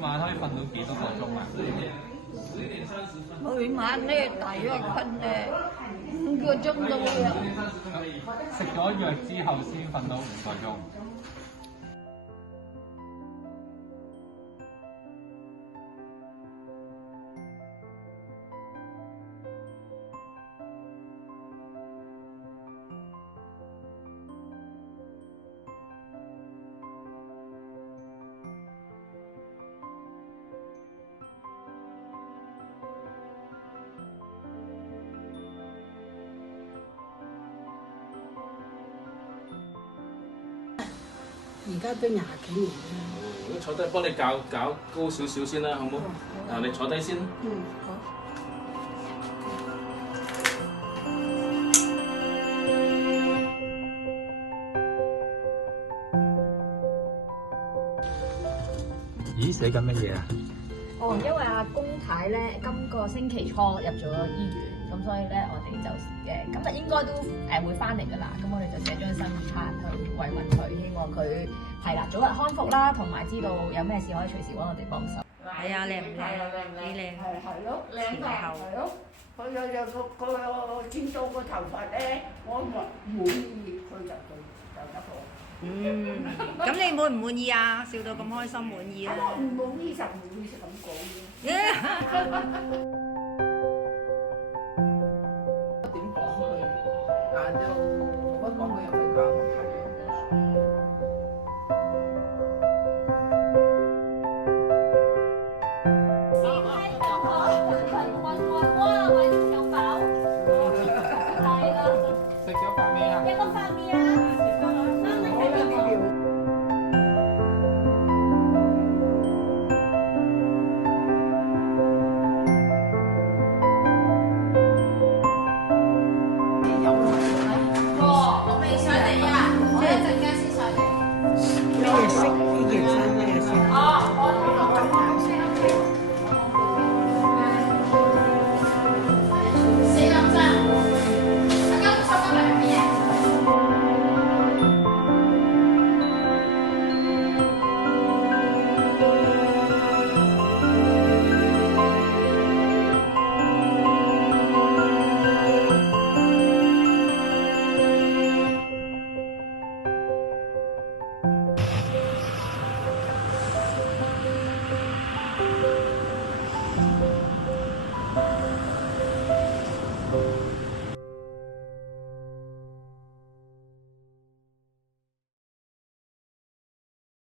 晚可以瞓到幾多個鐘啊？每晚咧大約瞓5個鐘到啦。食咗藥之後先瞓到5個鐘。而家都20幾年啦。咁坐低幫你搞高少少先啦，好唔好？嗱，你坐低先。好。咦，寫緊乜嘢啊？哦，因為阿公太咧今個星期初入咗醫院，咁所以咧我哋就今日應該都會翻嚟噶啦，咁我哋就寫張心意卡去慰問佢，希望佢係啦早日康復啦，同埋知道有咩事可以隨時揾我哋幫手。係啊，靚唔靚？幾靚？係咯，靚前後係咯。佢有剪到個頭髮咧，我滿意，佢就得好。咁你滿唔滿意啊？笑到咁開心，滿意啦！唔滿意就唔會咁講嘅。